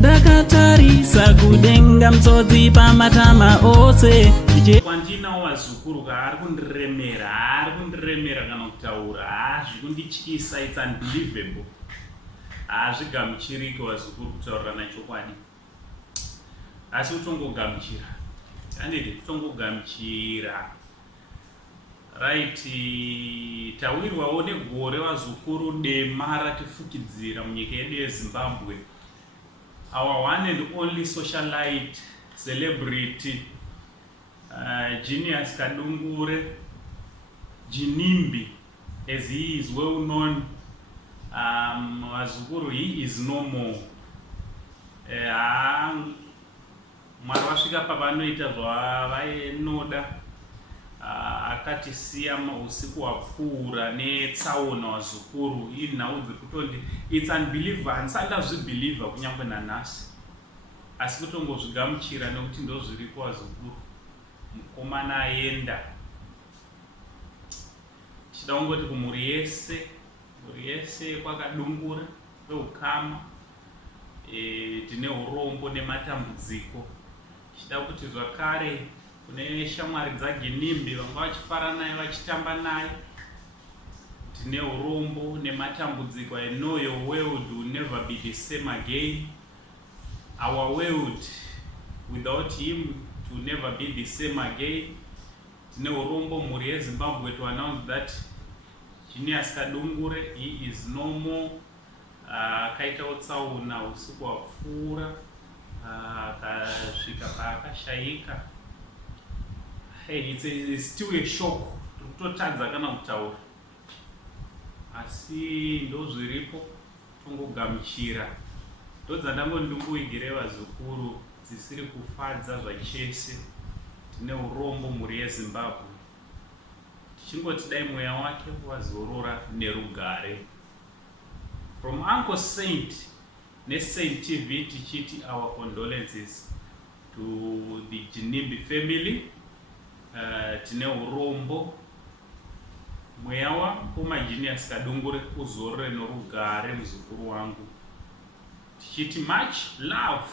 Ndakatarisa kudenga mtsotsi pamatama ose kwandinawo vazukuru kaari kundiremera kana kutaura hazvikundityisa. It's unbelievable. Hazvigamuchirike vazukuru kutaurirana chokwadi, asi kutongogamuchira anditi kutongogamuchira. Right, tawirwawo negore vazukuru dema ratifukidzira munyika yedu yeZimbabwe. Our one and only socialite, celebrity, Genius Kadungure, Ginimbi, as he is well known, Wazukuru, he is no more. Mwari vasvika pavanoita zvavainoda, akatisiya usiku hwapfuura netsaona wazukuru. Iri nhau dziri kutondi it's unbelievable. Handisati ndazvibhilivha kunyange nanhasi, asi kutongozvigamuchira nekuti ndozviripo wazukuru. Mukomana aenda. Tichida kungoti kumhuri yese kwakadungura kweukama, tine urombo nematambudziko. Tichida kuti zvakare kune shamwari dzaGinimbi vanga vachifara naye vachitamba naye, tine urombo nematambudziko. I know your world will never be the same again. Our world without him will never be the same again. Tine urombo mhuri yeZimbabwe to announce that Genius Kadungure, he is no more. Akaita tsaona usiku hwapfuura, akasvika paakashayika. Hey, it's still a shock. Kutotadza kana kutaura, asi ndozviripo, tongogamuchira. Ndodzandangondingoigire vazukuru dzisiri kufadza zvachese. Tine urombo mhuri yeZimbabwe, tichingoti dai mweya wake wazorora nerugare. From Uncle Saint neSaint TV tichiti our condolences to the Ginimbi family. Tine urombo, mweya wakoma Genius Kadungure uzorore norugare muzukuru wangu. Tichiti much love